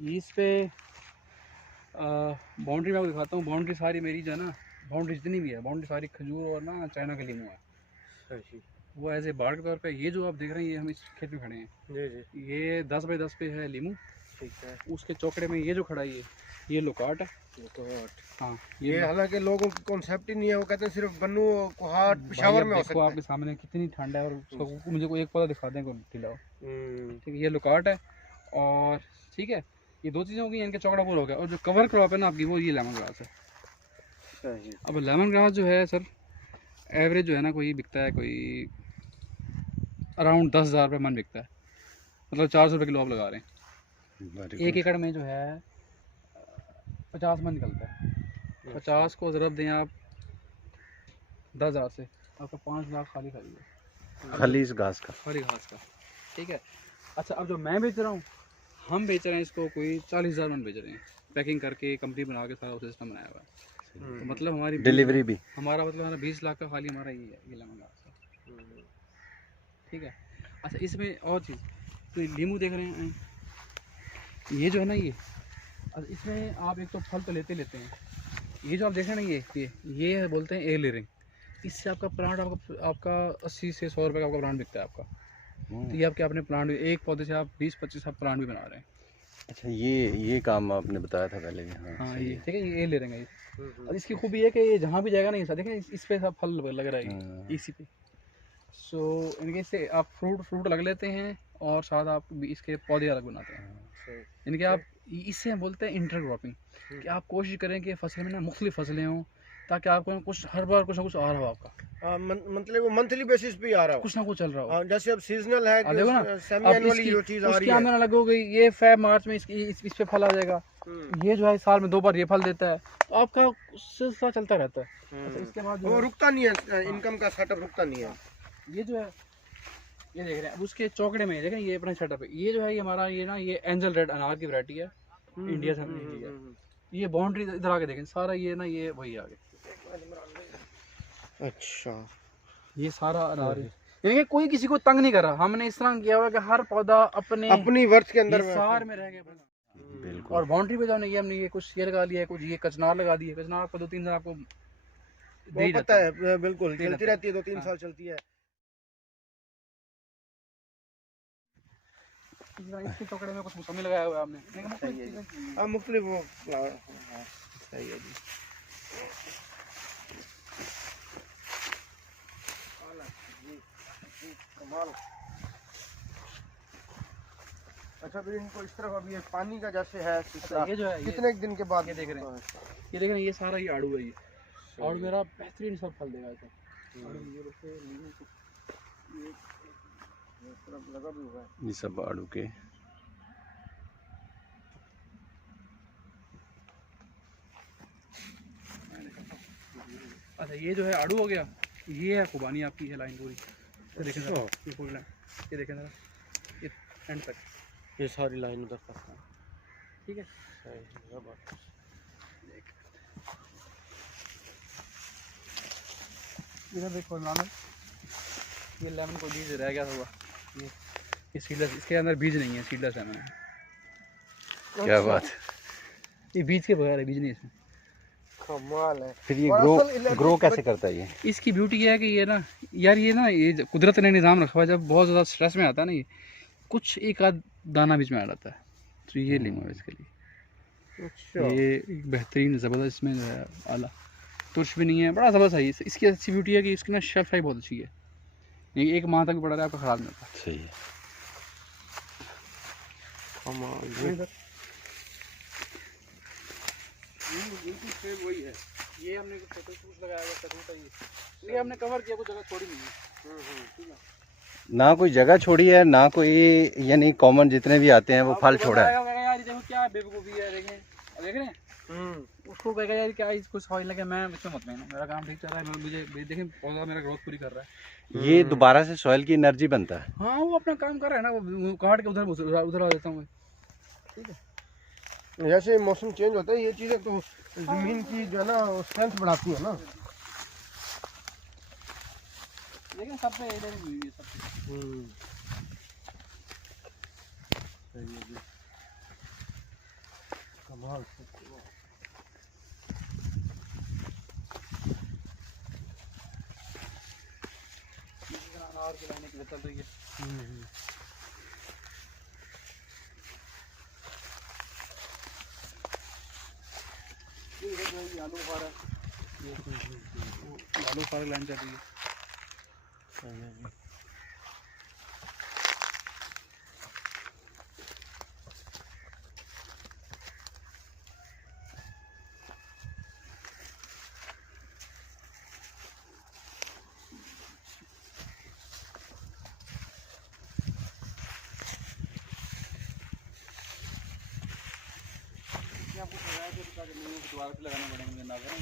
इस पे बाउंड्री मैं आपको दिखाता हूँ। बाउंड्री सारी मेरी जो है ना, बाउंड्री जितनी भी है बाउंड्री सारी खजूर और ना चाइना का लीमू है। सही। वो एज ए बाढ़ के तौर पे ये जो आप देख रहे हैं, ये हम इस खेत में खड़े हैं, जी जी। ये 10 बाई 10 पे है लीमू। ठीक है। उसके चौकड़े में ये जो खड़ा है ये लोकाट है। लोकाट। हाँ ये हालांकि लोगों को कॉन्सेप्ट ही नहीं है, वो कहते हैं सिर्फ बन्नू कोहाट पेशावर में हो सकता है। आपके सामने कितनी ठंड है और उसको मुझे कोई एक पौधा दिखा दें खिलाओ। ठीक है, ये लोकाट है। और ठीक है, ये दो चीज़ें हो गई, इनका चौकड़ा पूरा हो गया। और जो कवर क्रॉप है ना आपकी, वो ये लेमन ग्रास है। अब लेमन ग्रास जो है सर, एवरेज जो है ना, कोई बिकता है कोई अराउंड 10,000 रुपये मन बिकता है। मतलब 400 रुपये किलो आप लगा रहे हैं। 1 एकड़ में जो है 50 मन निकलता है। 50 को ज़रब दें आप 10,000 से, आपका 5 लाख खाली है, खाली इस घास का, खाली घास का। ठीक है। अच्छा, अब जो मैं बेच रहा हूँ, हम बेच रहे हैं इसको कोई 40,000 मन बेच रहे हैं, पैकिंग करके कंपनी बना के सारा सिस्टम बनाया हुआ है। तो मतलब हमारी डिलीवरी भी हमारा मतलब हमारा 20 लाख का खाली हमारा ये है, ये लेमन ग्रास का। ठीक है। अच्छा, इसमें और चीज़, तो लीमू देख रहे हैं, ये जो है ना, ये इसमें आप एक तो फल तो लेते हैं। ये जो आप देख रहे हैं ना, ये बोलते हैं एयर लेयरिंग। इससे आपका प्लांट आपका 80 से 100 रुपये का आपका प्लांट बिकता है आपका। तो ये आपके अपने प्लांट, एक पौधे से आप 20-25 आप प्लांट भी बना रहे हैं। अच्छा, ये काम आपने बताया था पहले भी। हाँ ये ठीक है, ये ले रहे हैं ये। और इसकी खूबी है कि ये जहाँ भी जाएगा ना, ये देखें इस पे सब फल लग रहा है इसी पे। सो इनके से आप फ्रूट अलग लेते हैं और साथ आप इसके पौधे अलग बनाते हैं। इनके आप इससे हम बोलते हैं इंटर क्रॉपिंग, कि आप कोशिश करें कि फसल में ना मुख्तलिफ फसलें हों, ताकि आपको कुछ हर बार कुछ ना कुछ आ रहा हो आपका। मतलब वो मंथली बेसिस पे आ रहा हो, कुछ ना कुछ चल रहा हो। जैसे अब सीजनल है, देखो ना, सेमी एनुअली जो चीज आ रही है, आमदनी अलग हो गई। ये फेब मार्च में इस पे फल आ जाएगा। ये जो है साल में 2 बार ये फल देता है, तो आपका सिलसिला चलता रहता है। अच्छा, इसके बाद वो रुकता नहीं है, इनकम का सेटअप रुकता नहीं है। ये जो है, ये देख रहे हैं, अब उसके चौकड़े में देखें, ये अपना सेटअप है। ये जो है, ये हमारा ये ना, ये एंजल रेड अनार की वैरायटी है, इंडिया से हमने ली है। ये बाउंड्री इधर आके देखें, सारा ये ना, ये वही आगे। अच्छा, ये सारा अनार है, यानी कोई किसी को तंग नहीं कर रहा। हमने इस तरह किया हुआ कि हर पौधा अपनी वर्ष के अंदर सार में रह गया। बिल्कुल। और बाउंड्री पे जाने, ये हमने ये कुछ ये लगा लिया है, कुछ ये कचनार लगा दी है। कचनार आपको 2-3 साल आपको पता है, बिल्कुल चलती रहती है, 2-3 साल चलती है। इसके टुकड़े में कुछ मौसमी लगाया हुआ है हमने, मुख्तलिफ वो फ्लावर। सही है जी। कमाल। अच्छा, फिर इनको इस तरफ अभी पानी का जैसे है, ये जो है कितने दिन के बाद ये देख रहे हैं, ये देख रहे हैं, ये सारा ये आड़ू है। ये और मेरा बेहतरीन सब फल देगा ऐसा। लगा भी हुआ है, ये सब आड़ू के। अच्छा, ये जो है आड़ू हो गया, ये है खुबानी आपकी है लाइन पूरी। तो देखें जरा, ये पूरी लाइन, ये देखें जरा, ये एंड तक ये सारी लाइन उधर तक। ठीक है। इधर देखो लेमन, ये लेमन को बीज रह गया था, ये सीडलेस, इसके अंदर बीज नहीं है, सीडलेस लेमन है। क्या बात, ये बीज के बगैर है, बीज नहीं इसमें। कमाल है। फिर ये ग्रो कैसे करता है? ये इसकी ब्यूटी ये है कि ये ना यार, ये ना, ये कुदरत ने निज़ाम रखा हुआ है। जब बहुत ज़्यादा स्ट्रेस में आता है ना, ये कुछ एक आध दाना बीच में आ जाता है, तो ये लीमू है इसके लिए। अच्छा, ये बेहतरीन ज़बरदस्त, इसमें जो है आला तुर्श भी नहीं है, बड़ा ज़बरदस्त है। इसकी अच्छी ब्यूटी है कि इसकी ना शेल्फ लाइफ बहुत अच्छी है, ये 1 माह तक भी पड़ा रहा है, आपका ख़राब नहीं होता। सही है। वही है, ये हमने कुछ लगाया हुआ, ये हमने कवर किया, कुछ जगह छोड़ी नहीं है। ठीक है, ना कोई जगह छोड़ी है, ना कोई, यानी कॉमन जितने भी आते हैं वो फल छोड़ा है। यार देखो क्या बेवकूफ़ी है, देख रहे हैं, उसको कहेगा यार क्या इसको सॉइल लगे, मैं इसमें मत लेना, मेरा काम ठीक चल रहा है, मुझे देखें पौधा मेरा ग्रोथ पूरी कर रहा है। ये दोबारा से सॉइल की एनर्जी बनता है। हाँ, वो अपना काम कर रहा है ना, वो काट के उधर आ देता हूँ। ठीक है, जैसे मौसम चेंज होता है, ये चीजें तो जमीन की जो है ना स्ट्रेंथ बढ़ाती है ना। लेकिन सब पे इधर ही हुई है सब। बहुत अनार की लाइनें किधर चल रही है। ये इधर जो है ये आलू बुखारा है, ये आलू बुखारा लाइन चल रही है। आपको लगाया तो ताकि नींबू को दोबारा से लगाने पड़ेंगे ना करें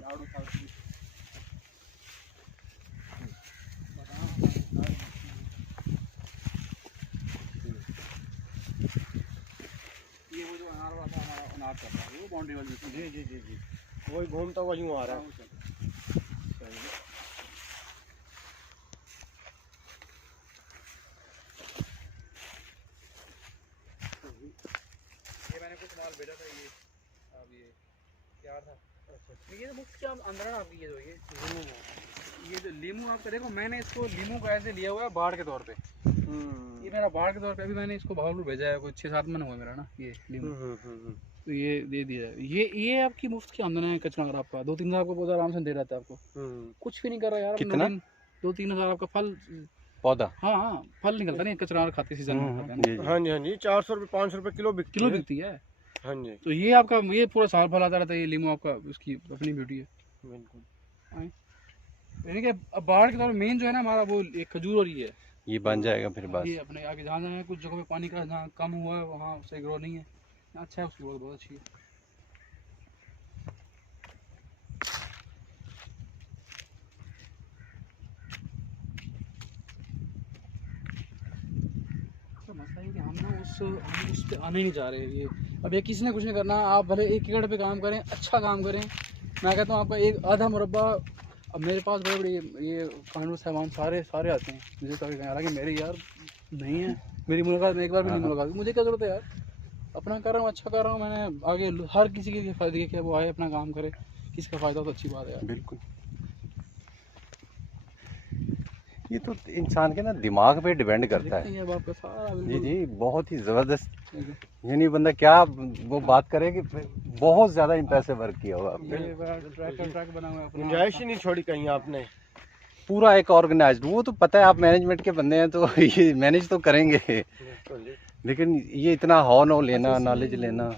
झाड़ू फाड़ू। ये वो जो अनार वाला था हमारा अनार चल रहा है वो बाउंड्री वाली। जी जी जी जी, वही घूमता हुआ यूँ आ रहा है। ये मैंने कुछ माल भेजा था, ये अब ये क्या था। अच्छा ये मुफ्त क्या अंदर ना आपकी ये जो लीमू आपका देखो, मैंने इसको लीमू को ऐसे लिया हुआ है बाढ़ के तौर पे। ये मेरा बाढ़ के तौर पे अभी मैंने इसको भावलपुर भेजा है, कोई 6-7 महीने हुआ मेरा ना ये लीमू। तो ये दे दिया है। ये आपकी मुफ्त की आमदनी है कचरा। अगर आपका 2-3 हज़ार आपको पौधा आराम से दे रहा था आपको, कुछ भी नहीं कर रहा यार। कितना? 2-3 हज़ार आपका फल पौधा। हाँ फल निकलता नहीं, कचरा खाते सीजन में खाते हैं। हाँ जी हाँ जी, 400 रुपये 500 रुपये किलो बिकती है। हाँ जी, तो ये आपका ये पूरा साल फल आता रहता है। ये लीमू आपका उसकी अपनी ब्यूटी है बिल्कुल। यानी कि अब बाढ़ के दौर में मेन जो है ना हमारा वो एक खजूर और ये है। ये बन जाएगा फिर बस। ये अपने आगे जहाँ जहाँ कुछ जगह पे पानी का जहाँ कम हुआ है वहाँ से ग्रो नहीं है। अच्छा है, उसकी बहुत अच्छी है। तो मसला है कि हम उस पे आने नहीं जा रहे। ये अब ये किसी ने कुछ नहीं करना। आप भले 1 एकड़ पे काम करें, अच्छा काम करें। मैं कहता हूँ आपका एक आधा मुरब्बा। अब मेरे पास बड़े बड़े ये कानून सामान सारे आते हैं मुझे कभी, हालांकि मेरे यार नहीं है, मेरी मुलाकात में एक बार भी नहीं मुलाकात। मुझे क्या ज़रूरत है यार, अपना कर रहा हूँ, अच्छा कर रहा हूँ। मैंने आगे हर किसी के फ़ायदे के, वो आए अपना काम करे, किसका फ़ायदा तो अच्छी बात है यार। बिल्कुल। ये तो इंसान के ना दिमाग पे डिपेंड करता है। अब आपका सारा जी जी, बहुत ही ज़बरदस्त। यानी बंदा क्या वो बात करे कि बहुत ज़्यादा इन पैसे वर्क किया हुआ आपने। ट्रैक बना हुआ है अपना। गुंजाइश ही नहीं छोड़ी कहीं आपने। पूरा एक ऑर्गेनाइज्ड। वो तो पता है आप मैनेजमेंट के बंदे हैं तो ये मैनेज तो करेंगे, लेकिन ये इतना हॉ नो लेना, नॉलेज लेना।